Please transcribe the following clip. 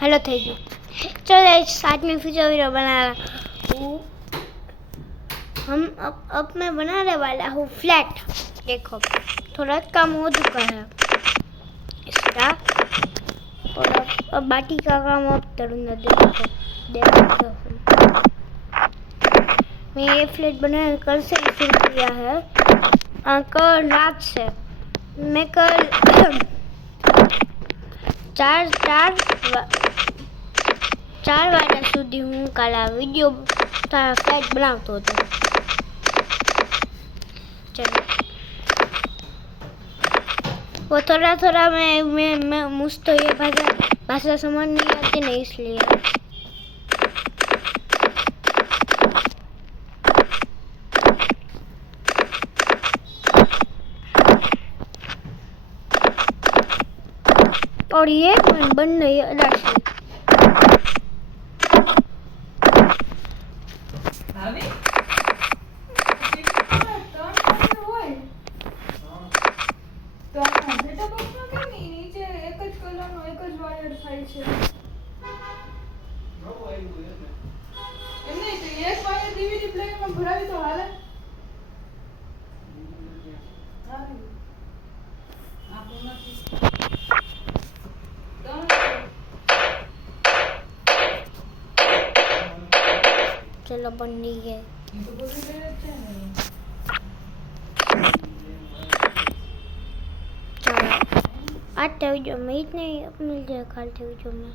Hello थे जी। चलो साथ में फ्यूचर वीडियो बना रहा हूँ। हम अब मैं बनाने वाला हूँ फ्लैट। देखो थोड़ा कम हो चुका है इसका, और अब बाकी का काम अब करूँगा। देखो मैं ये फ्लैट बनाने कल से शुरू किया है, कल रात से। मैं कल चार वाग्या સુધી હું કાલે વિડીયો ફ્લેટ બનાવતો હતો। चलो वो थोड़ा मैं मुझ तो ये भाषा समझ नहीं आती ना, इसलिए और ये बन रही है राशि। चलो बन गई है। चलो आज वीडियो में इतना ही, मिल जाएगा कल वीडियो में।